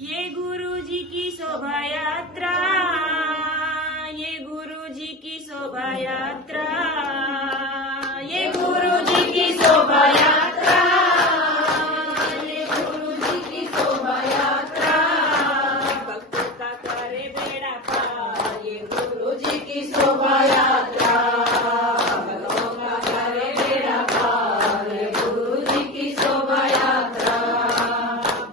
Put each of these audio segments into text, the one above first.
ये गुरुजी की शोभा यात्रा, ये गुरुजी की शोभा यात्रा, ये गुरुजी की शोभा यात्रा, ये गुरुजी की शोभा यात्रा, भक्तों का करे बेड़ा पार, ये गुरुजी की शोभा यात्रा, भक्तों का करे बेड़ा पार, ये गुरुजी की शोभा यात्रा,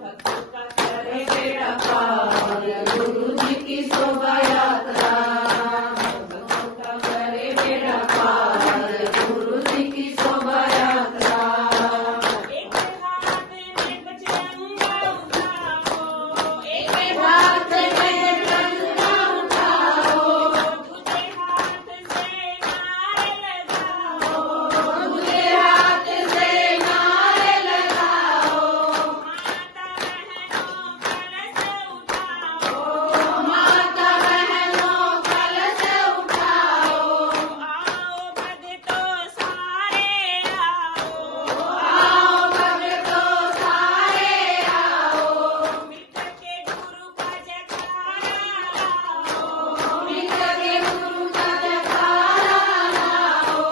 भक्तों का करे बेड़ा पार, ये गुरुजी की शोभा यात्रा, भक्तों का करे बेड़ा पार, गुरुजी की शोभा यात्रा। एक हाथ में बजरंगा उठाओ, एक हाथ में बजरंगा उठाओ, दूसरे हाथ से नारे लगाओ, दूसरे हाथ से नारे लगाओ, माता बहनों कलश उठाओ, आओ भक्तों सारे आओ, भक्तों सारे आओ, मिलकर के गुरु का जयकारा लाओ, मिलकर के गुरु का जयकारा लाओ,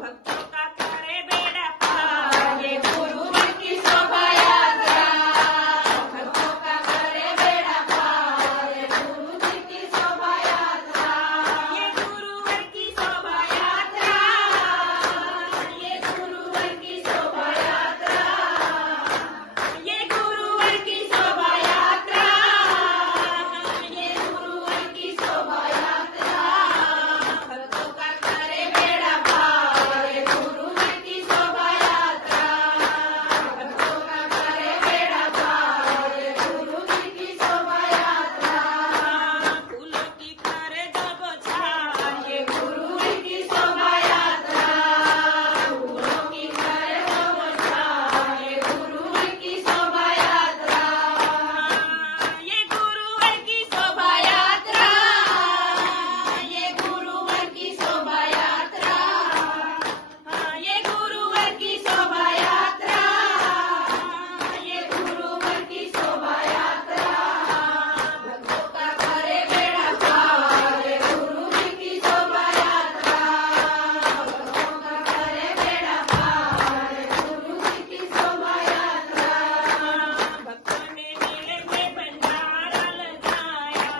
भक्तों का करे बेड़ा पार, ये गुरु की शोभा यात्रा, भक्तों का करे बेड़ा पार, ये गुरु जी की शोभा यात्रा, ये गुरुवर की शोभा यात्रा, ये गुरुवर की शोभा यात्रा, ये गुरुवर की शोभा यात्रा, ये गुरुवर की शोभा यात्रा, भक्तों का करे बेड़ा पार, ये गुरुवर की शोभा यात्रा, भक्तों का करे बेड़ा पार, ये गुरु जी की शोभा यात्रा, फूलों की कर जब छाया, ये गुरु की शोभा यात्रा, फूलों की कर जब छाया, ये गुरु की शोभा यात्रा, ये गुरुवर की शोभा यात्रा, ये गुरुवर की शोभा यात्रा, ये गुरुवर की शोभा यात्रा, ये गुरुवर की शोभा यात्रा, भक्तों का करे बेड़ा पार, ये गुरु जी की शोभा यात्रा, भक्तों का करे बेड़ा पार, ये गुरु जी की शोभा यात्रा, भक्तों ने मिल के भंडारा लगाया,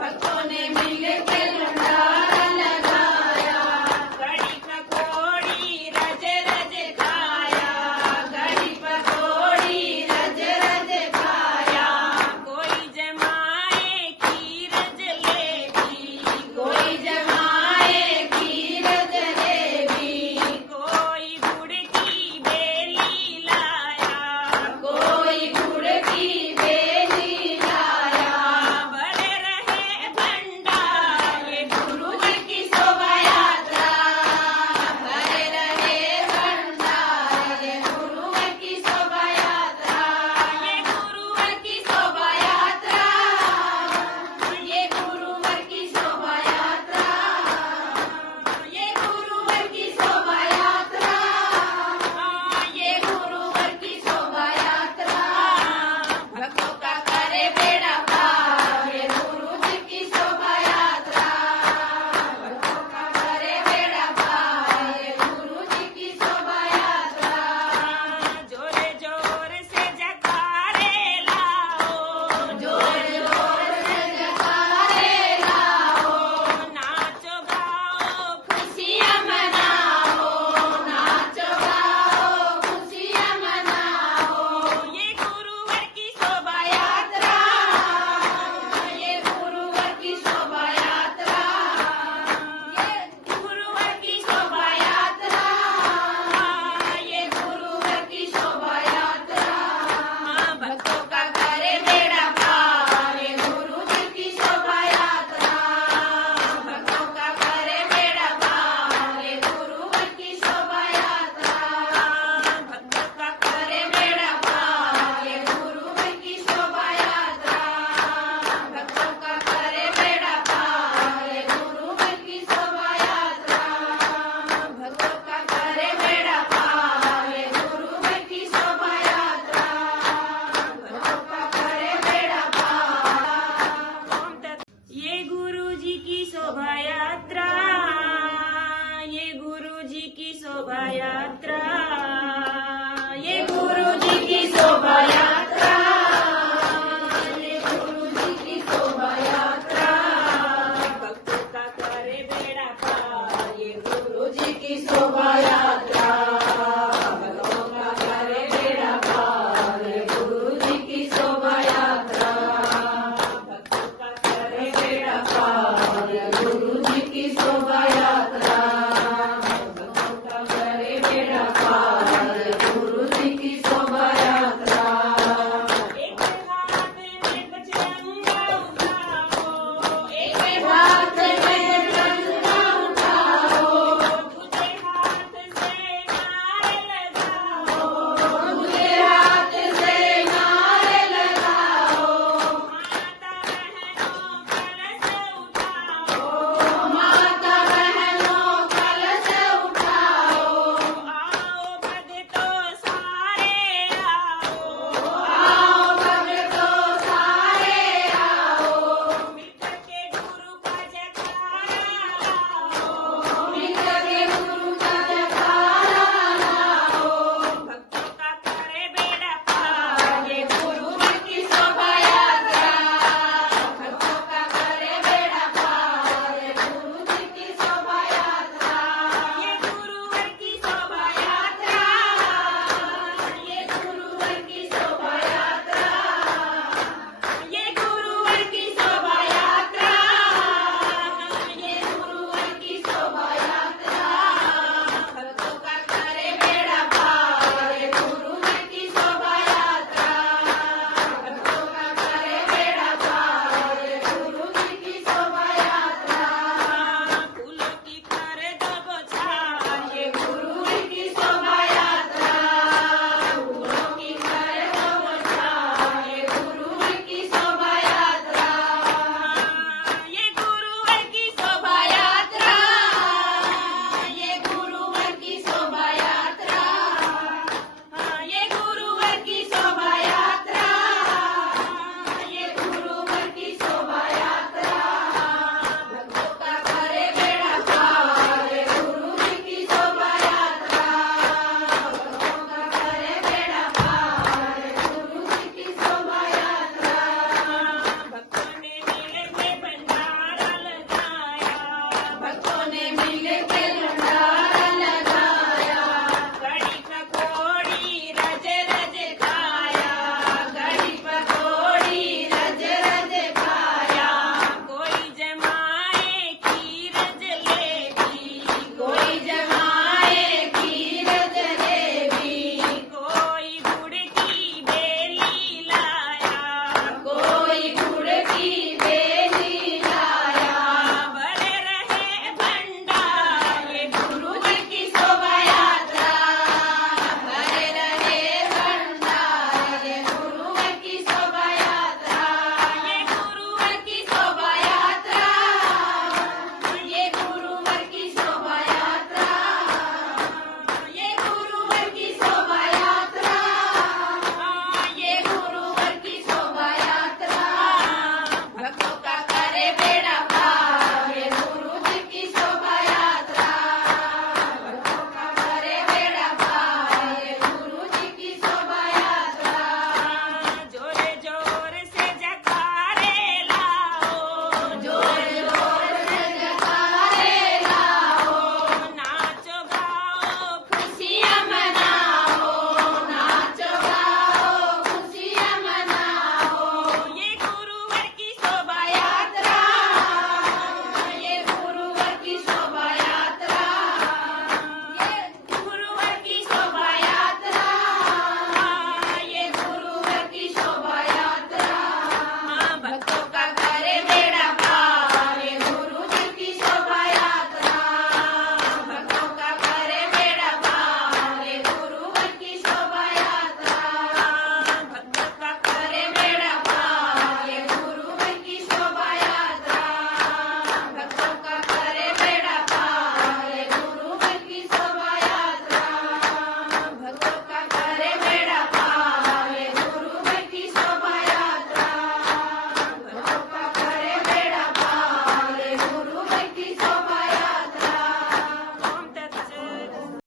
भक्तों ने मिल के भंडारा लगाया, कड़ी पकौड़ी रज रज खाया, कड़ी पकौड़ी रज रज खाया, कोई जमाए खीर जलेबी, कोई जमाए खीर जलेबी, कोई गुड़ की बेली लाया, कोई गुड़ की बेली लाया, बड़े रहे भंडार, ये गुरु जी की शोभा यात्रा, बड़े रहे भंडार, ये गुरु की शोभा यात्रा, ये गुरु की शोभा यात्रा, ये गुरु की शोभा यात्रा, ये गुरु की शोभा यात्रा, ये गुरु की शोभा यात्रा, भक्तों का करे